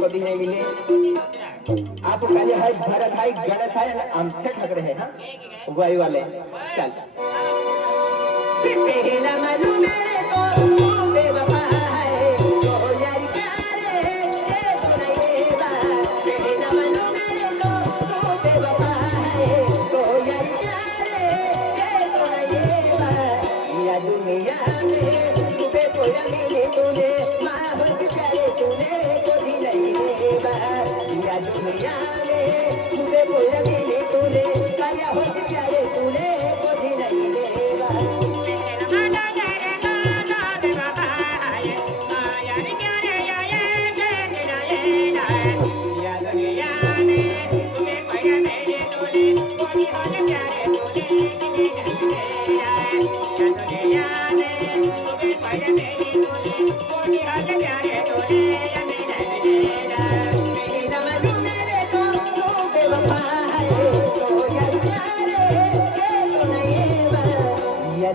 कभी नहीं मिले। आप काले है, भरत है, गणेश है, हमसे ठग रहे हैं वही वाले। चल पहला मालूम मेरे को बेवफा है तो यार प्यारे ये सुनाइएगा। पहला मालूम मेरे को बेवफा है तो यार प्यारे ये सुनाइएगा। या दुनिया में तुझे कोई मिले तूने माँ हो प्यारे तूने कोई नहीं देगा। या दुनिया में तुझे कोई मिले तूने काया हो प्यारे तूने कोई नहीं देगा।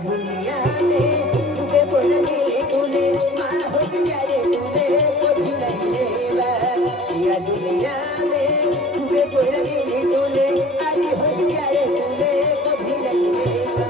दुनिया में तुझे बोल मिले तूने माँ हो प्यारे तूने कुछ नहीं लेगा। या दुनिया में तुझे बोल मिले तूने अरे हो प्यारे तूने कुछ नहीं लेगा।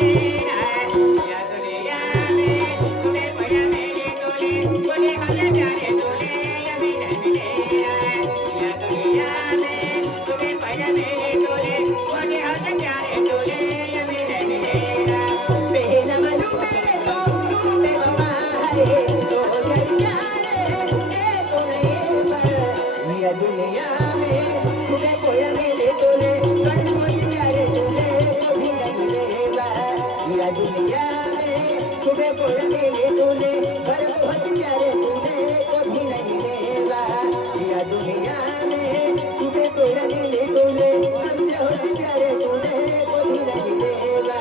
Yeah. या दुनिया में तुम्हें कोई मिले तूने पर बहुत प्यारे तूने कभी नहीं लेवा या दुनिया में तुम्हें कोई मिले तूने हमसे बहुत प्यारे तूने कभी नहीं लेवा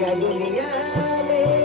या दुनिया में